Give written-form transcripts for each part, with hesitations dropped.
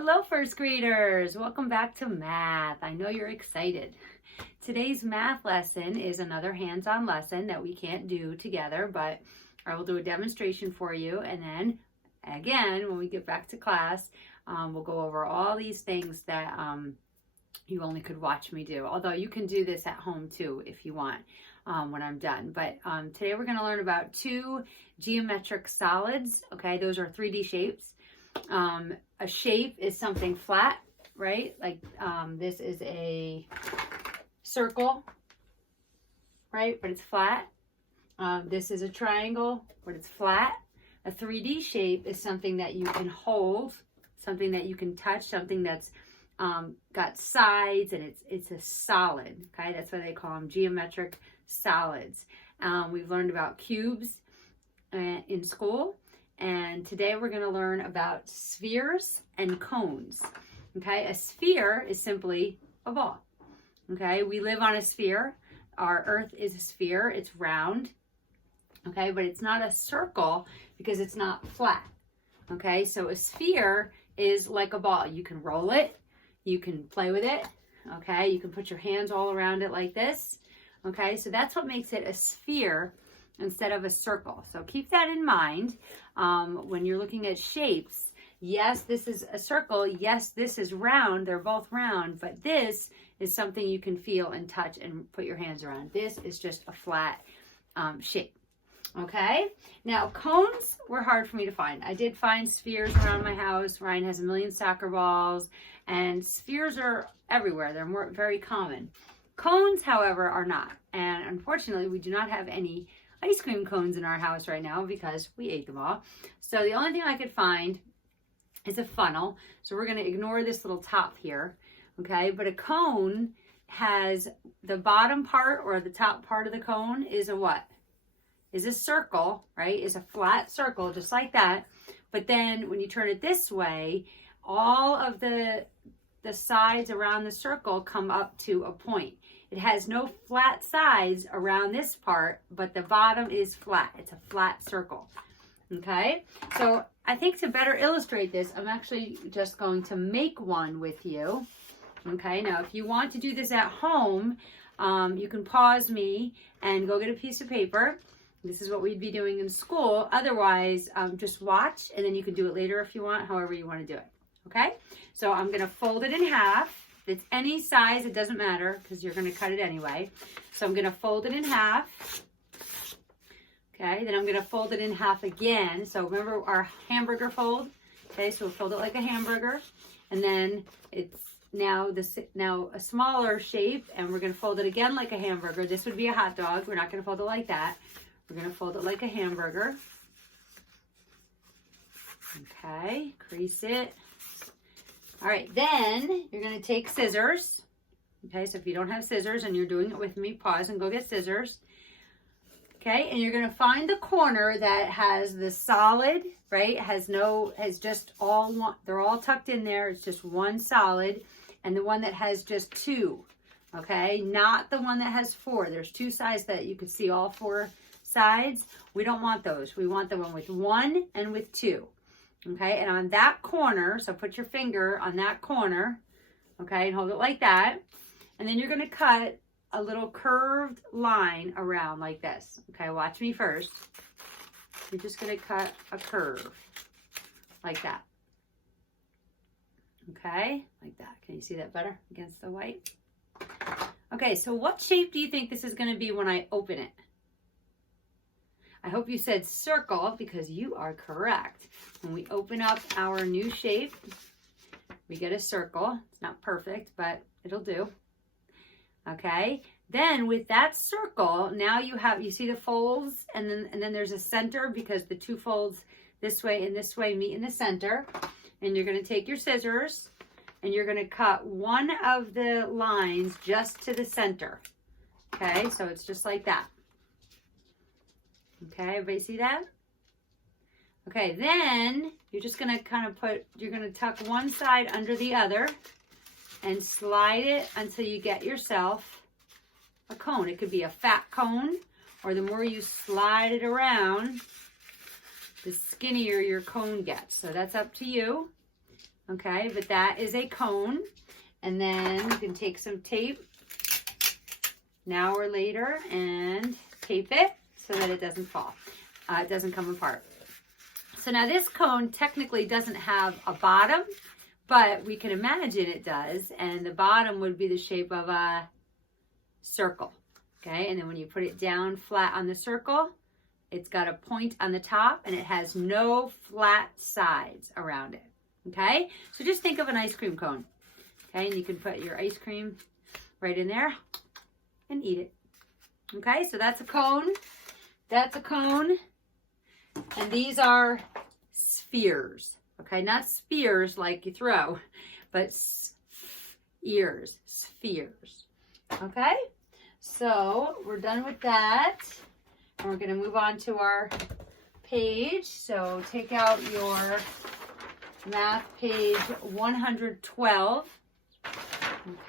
Hello, first graders. Welcome back to math. I know you're excited. Today's math lesson is another hands-on lesson that we can't do together, but I will do a demonstration for you. And then again, when we get back to class, we'll go over all these things that you only could watch me do. Although you can do this at home too if you want when I'm done. But today we're going to learn about two geometric solids. Okay, those are 3D shapes. A shape is something flat, right? Like this is a circle, right? But it's flat. This is a triangle, but it's flat. A 3D shape is something that you can hold, something that you can touch, something that's got sides, and it's a solid. Okay, that's why they call them geometric solids. We've learned about cubes in school. And today we're going to learn about spheres and cones. Okay, a sphere is simply a ball. Okay, we live on a sphere. Our earth is a sphere. It's round. Okay, but it's not a circle because it's not flat. Okay, so a sphere is like a ball. You can roll it. You can play with it. Okay, you can put your hands all around it like this. Okay, so that's what makes it a sphere instead of a circle. So keep that in mind when you're looking at shapes. Yes, this is a circle. Yes, this is round. They're both round, but this is something you can feel and touch and put your hands around. This is just a flat shape. Okay, now cones were hard for me to find. I did find spheres around my house. Ryan has a million soccer balls, and spheres are everywhere. They're very common. Cones, however, are not. And unfortunately, we do not have any ice cream cones in our house right now because we ate them all. So the only thing I could find is a funnel. So we're going to ignore this little top here. Okay, but a cone has the bottom part, or the top part of the cone is a what? Is a circle, right? Is a flat circle just like that. But then when you turn it this way, all of the sides around the circle come up to a point. It has no flat sides around this part, but the bottom is flat. It's a flat circle. Okay, so I think to better illustrate this, I'm actually just going to make one with you. Okay, now if you want to do this at home, you can pause me and go get a piece of paper. This is what we'd be doing in school. Otherwise, just watch, and then you can do it later if you want, however you want to do it. Okay, so I'm going to fold it in half. It's any size, it doesn't matter because you're going to cut it anyway. So I'm going to fold it in half. Okay, then I'm going to fold it in half again. So remember our hamburger fold? Okay, so we'll fold it like a hamburger. And then it's now a smaller shape, and we're going to fold it again like a hamburger. This would be a hot dog. We're not going to fold it like that. We're going to fold it like a hamburger. Okay, crease it. All right, then you're going to take scissors. Okay, so if you don't have scissors and you're doing it with me, pause and go get scissors. Okay, and you're going to find the corner that has the solid, right? They're all tucked in there. It's just one solid, and the one that has just two. Okay, not the one that has four. There's two sides that you could see all four sides. We don't want those. We want the one with one and with two. Okay, and on that corner, so put your finger on that corner, okay, and hold it like that. And then you're going to cut a little curved line around like this. Okay, watch me first. You're just going to cut a curve like that. Okay, like that. Can you see that better against the white? Okay, so what shape do you think this is going to be when I open it? I hope you said circle because you are correct. When we open up our new shape, we get a circle. It's not perfect, but it'll do. Okay. Then with that circle, now you see the folds, and then there's a center because the two folds this way and this way meet in the center. And you're going to take your scissors and you're going to cut one of the lines just to the center. Okay, so it's just like that. Okay, everybody see that? Okay, then you're just going to you're going to tuck one side under the other and slide it until you get yourself a cone. It could be a fat cone, or the more you slide it around, the skinnier your cone gets. So that's up to you. Okay, but that is a cone. And then you can take some tape now or later and tape it so that it doesn't fall. It doesn't come apart. So now this cone technically doesn't have a bottom, but we can imagine it does. And the bottom would be the shape of a circle. Okay, and then when you put it down flat on the circle, it's got a point on the top and it has no flat sides around it. Okay, so just think of an ice cream cone. Okay, and you can put your ice cream right in there and eat it. Okay, so that's a cone. That's a cone. And these are spheres. Okay, not spears like you throw, but spheres. Okay, so we're done with that. And we're going to move on to our page. So take out your math page 112.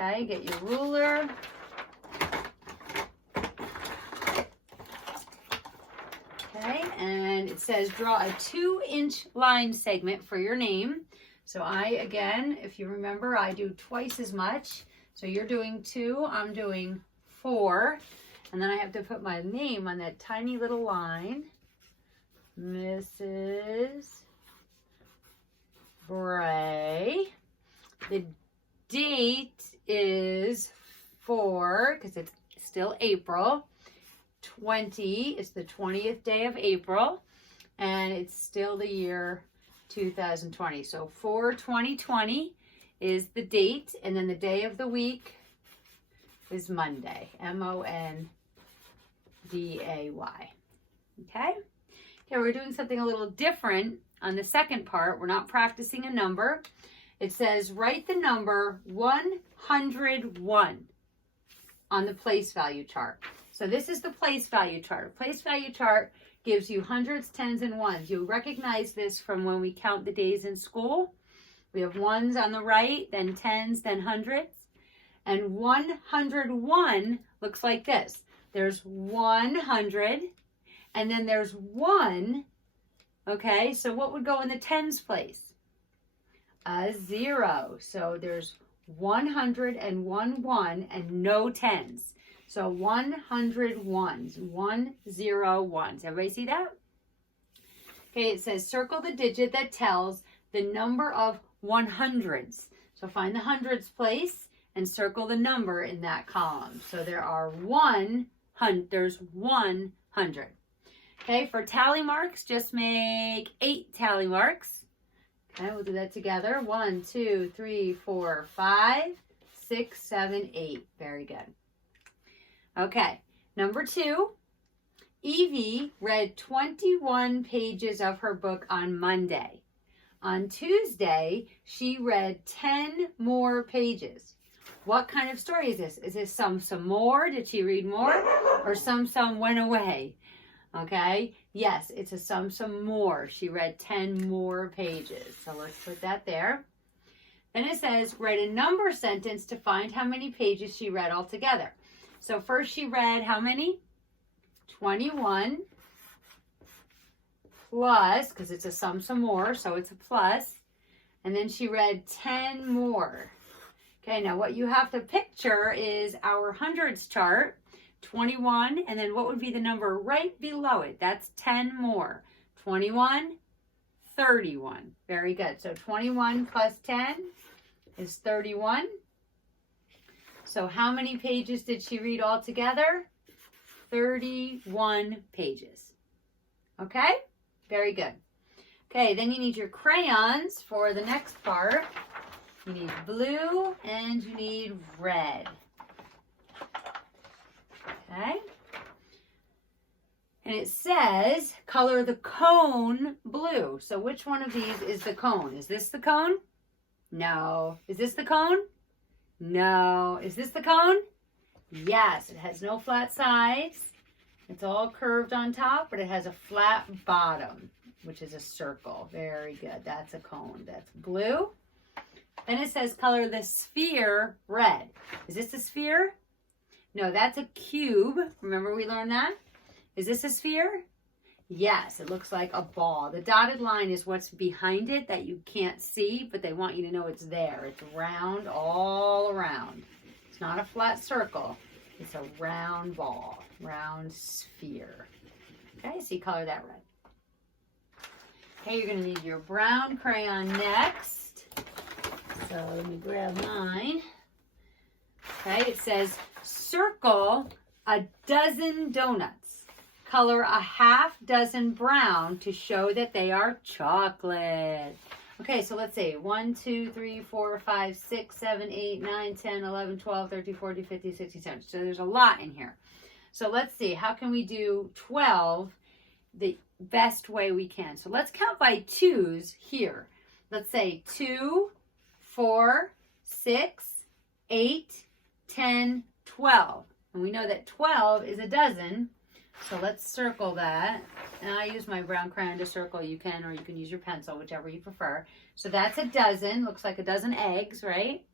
Okay, get your ruler. Okay, and it says draw a 2-inch line segment for your name. So again, if you remember, I do twice as much. So you're doing 2, I'm doing 4. And then I have to put my name on that tiny little line. Mrs. Bray. The date is because it's still April 20. It's the 20th day of April. And it's still the year 2020. So 4/2020 is the date. And then the day of the week is Monday. Monday. Okay? Okay, we're doing something a little different on the second part. We're not practicing a number. It says write the number 101 on the place value chart. So this is the place value chart. A place value chart gives you hundreds, tens, and ones. You'll recognize this from when we count the days in school. We have ones on the right, then tens, then hundreds. And 101 looks like this. There's 100, and then there's 1. Okay, so what would go in the tens place? A 0. So there's 100 and 1 and no tens. So 100 ones, 101s. Everybody see that? Okay, it says circle the digit that tells the number of 100s. So find the hundreds place and circle the number in that column. So there are 100. Okay, for tally marks, just make 8 tally marks. Okay, we'll do that together. 1, 2, 3, 4, 5, 6, 7, 8. Very good. Okay, number 2. Evie read 21 pages of her book on Monday. On Tuesday, she read 10 more pages. What kind of story is this? Is this some more? Did she read more? Or some went away? Okay, yes, it's a some more. She read 10 more pages. So let's put that there. Then it says, write a number sentence to find how many pages she read altogether. So first she read how many? 21 plus, because it's a some more, so it's a plus. And then she read 10 more. Okay, now what you have to picture is our hundreds chart. 21, and then what would be the number right below it? That's 10 more. 21, 31. Very good. So 21 plus 10 is 31. So how many pages did she read altogether? 31 pages. Okay? Very good. Okay, then you need your crayons for the next part. You need blue and you need red. Okay? And it says color the cone blue. So which one of these is the cone? Is this the cone? No. Is this the cone? No. Is this the cone? Yes. It has no flat sides. It's all curved on top, but it has a flat bottom, which is a circle. Very good. That's a cone. That's blue. Then it says color the sphere red. Is this a sphere? No, that's a cube. Remember we learned that? Is this a sphere? Yes, it looks like a ball. The dotted line is what's behind it that you can't see, but they want you to know it's there. It's round all around. It's not a flat circle. It's a round ball, round sphere. Okay, so you color that red. Okay, you're going to need your brown crayon next. So let me grab mine. Okay, it says circle a dozen donuts. Color a half dozen brown to show that they are chocolate. Okay, so let's say 1, 2, 3, 4, 5, 6, 7, 8, 9, 10, 11, 12, 13, 14, 15, 16, 17. So there's a lot in here. So let's see, how can we do 12 the best way we can? So let's count by twos here. Let's say 2, 4, 6, 8, 10, 12. And we know that 12 is a dozen. So let's circle that. And I use my brown crayon to circle. You can, or you can use your pencil, whichever you prefer. So that's a dozen. Looks like a dozen eggs, right?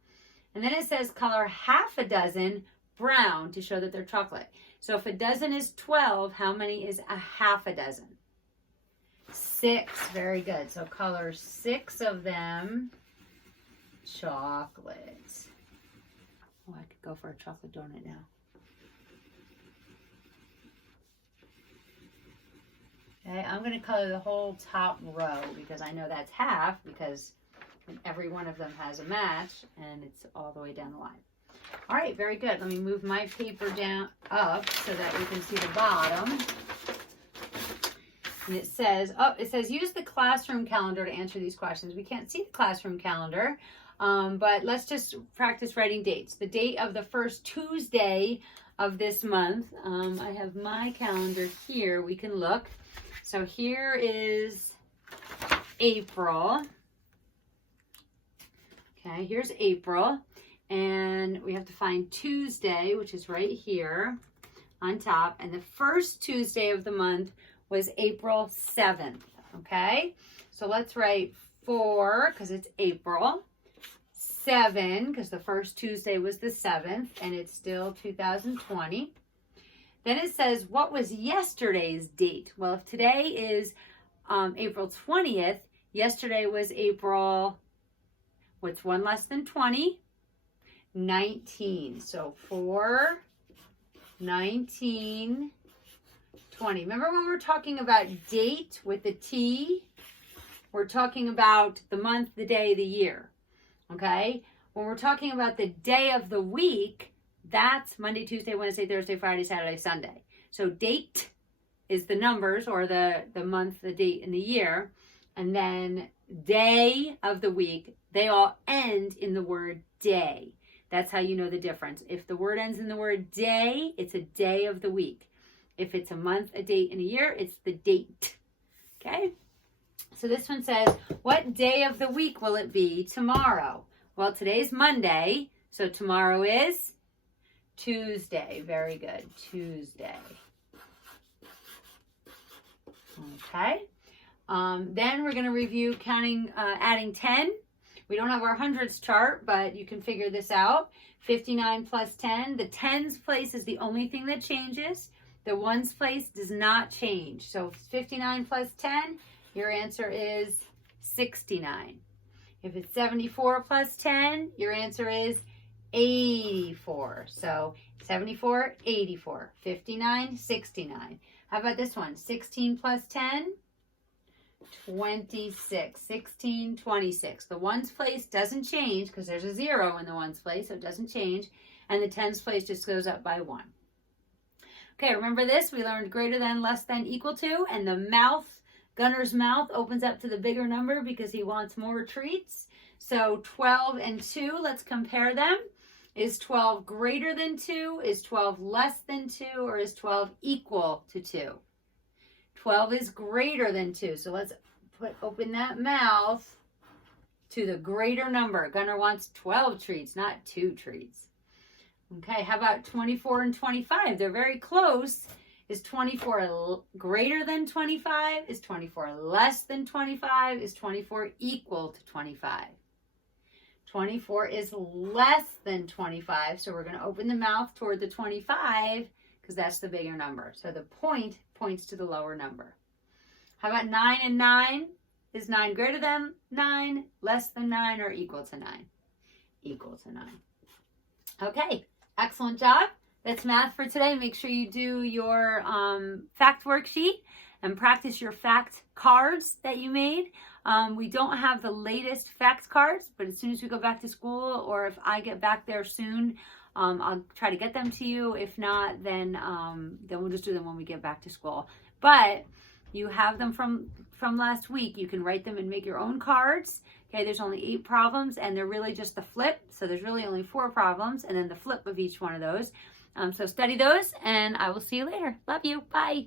And then it says color half a dozen brown to show that they're chocolate. So if a dozen is 12, how many is a half a dozen? 6. Very good. So color 6 of them chocolate. Oh, I could go for a chocolate donut now. Okay, I'm going to color the whole top row because I know that's half, because every one of them has a match and it's all the way down the line. All right, very good. Let me move my paper down up so that we can see the bottom. And it says use the classroom calendar to answer these questions. We can't see the classroom calendar, but let's just practice writing dates. The date of the first Tuesday of this month. I have my calendar here. We can look. So here is April. Okay, here's April. And we have to find Tuesday, which is right here on top. And the first Tuesday of the month was April 7th. Okay, so let's write 4 because it's April. 7 because the first Tuesday was the 7th and it's still 2020. Then it says, what was yesterday's date? Well, if today is April 20th, yesterday was April, what's 1 less than 20? 19. So 4, 19, 20. Remember when we're talking about date with the T? We're talking about the month, the day, the year. Okay? When we're talking about the day of the week, that's Monday, Tuesday, Wednesday, Thursday, Friday, Saturday, Sunday. So date is the numbers, or the month, the date, and the year. And then day of the week, they all end in the word day. That's how you know the difference. If the word ends in the word day, it's a day of the week. If it's a month, a date, and a year, it's the date. Okay? So this one says, what day of the week will it be tomorrow? Well, today's Monday, so tomorrow is Tuesday. Very good. Tuesday. Okay. Then we're going to review counting, adding 10. We don't have our hundreds chart, but you can figure this out. 59 plus 10. The tens place is the only thing that changes. The ones place does not change. So 59 plus 10, your answer is 69. If it's 74 plus 10, your answer is 84. So 74, 84, 59, 69. How about this one? 16 plus 10, 26. 16, 26. The ones place doesn't change because there's a 0 in the ones place, so it doesn't change. And the tens place just goes up by 1. Okay, remember this? We learned greater than, less than, equal to, and the mouth, Gunner's mouth opens up to the bigger number because he wants more treats. So 12 and 2, let's compare them. Is 12 greater than 2? Is 12 less than 2? Or is 12 equal to 2? 12 is greater than 2. So let's open that mouth to the greater number. Gunner wants 12 treats, not 2 treats. Okay, how about 24 and 25? They're very close. Is 24 greater than 25? Is 24 less than 25? Is 24 equal to 25? 24 is less than 25, so we're going to open the mouth toward the 25 because that's the bigger number. So the point points to the lower number. How about 9 and 9? Is 9 greater than 9, less than 9, or equal to 9? Equal to 9. Okay, excellent job. That's math for today. Make sure you do your fact worksheet and practice your fact cards that you made. We don't have the latest fact cards, but as soon as we go back to school, or if I get back there soon, I'll try to get them to you. If not, then we'll just do them when we get back to school. But you have them from last week. You can write them and make your own cards. Okay, there's only 8 problems, and they're really just the flip. So there's really only 4 problems, and then the flip of each one of those. So study those, and I will see you later. Love you. Bye.